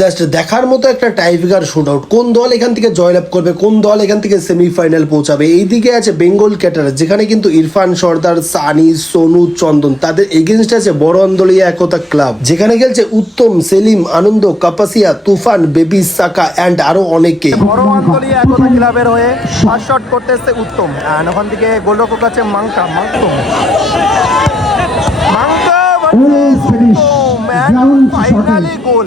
Just দেখার মতো একটা টাইব্রেকার শুট আউট। কোন দল এখান থেকে জয়লাভ করবে, কোন দল এখান থেকে সেমিফাইনাল পৌঁছাবে। এইদিকে আছে বেঙ্গল ক্যাটারার্স, যেখানে কিন্তু ইরফান সর্দার, সানি, সোনু, চন্দন, তাদের এগেনস্ট আছে বড় আন্দোলিয়া একতা ক্লাব, যেখানে খেলছে উত্তম, সেলিম, আনন্দ, কাপাসিয়া, তুফান, বেবি, সাকা অ্যান্ড আরো অনেকে। বড় আন্দোলিয়া একতা ক্লাবের হয়ে ফার্স্ট শট করতে এসছে উত্তম, আর ওখান থেকে গোলরক্ষক আছে মাংকা ফাইনালি গোল।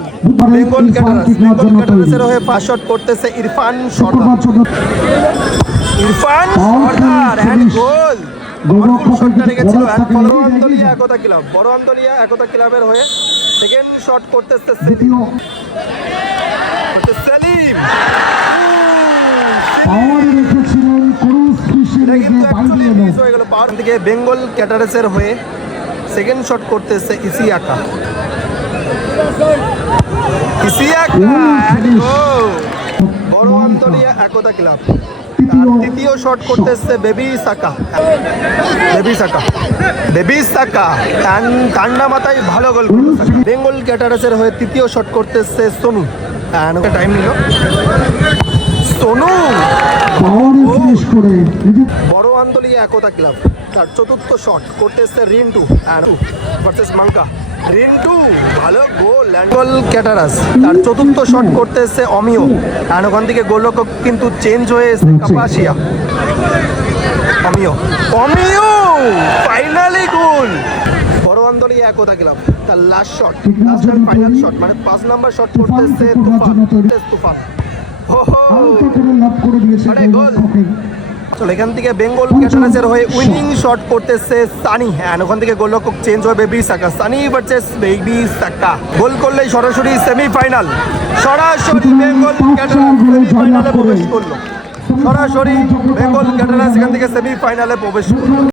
বেঙ্গল ক্যাটারার্সের হয়ে ফার্স্ট শট করতেছে ইরফান সর্দার অ্যান্ড গোল। শটটা রেখেছিল বড় আন্দোলিয়া একতা ক্লাবের হয়ে সেকেন্ড শট করতেছে সেলিম। বেঙ্গল ক্যাটারার্সের হয়ে সেকেন্ড শট করতেছে ইসিয়াকা। বড় আন্দোলিয়া একতা ক্লাব। তৃতীয় শট করতেছে বেবি সাকা ঠান্ডা মাথায় ভালো গোল। বেঙ্গল ক্যাটারার্সের হয়ে তৃতীয় শট করতেছে সোনু। টাইম নিল সোনু। বড় আন্দোলিয়া একতা ক্লাব তার চতুর্থ শট করতেছে রিন্টু ভার্সেস মাঙ্কা। রিন্টু ভালো গোল। বেঙ্গল ক্যাটারার্স তার চতুর্থ শট করতেছে অমিয়, আর ওখান থেকে গোলরক্ষক কিন্তু চেঞ্জ হয়ে এসেছে কাপাসিয়া। অমিয় ফাইনালি গোল। বড় আন্দোলিয়া একতা ক্লাব তার লাস্ট শট ফাইনাল শট মানে 5 নাম্বার শট করতেছে তুফান। চলো এখান থেকে বেঙ্গল ক্যাটারার্সের হয়ে উইনিং শট করতেছে সানি, হ্যাঁ ওখান থেকে গোলরক্ষক চেঞ্জ হয়ে বেবি সাকা। সানি ভার্সেস বেবি সাকা। গোল করলেই সরাসরি সেমিফাইনাল, সরাসরি বেঙ্গল ক্যাটারার্স সেমিফাইনালে প্রবেশ করলো। সরাসরি বেঙ্গল ক্যাটারার্স এখান থেকে সেমিফাইনালে প্রবেশ করলো।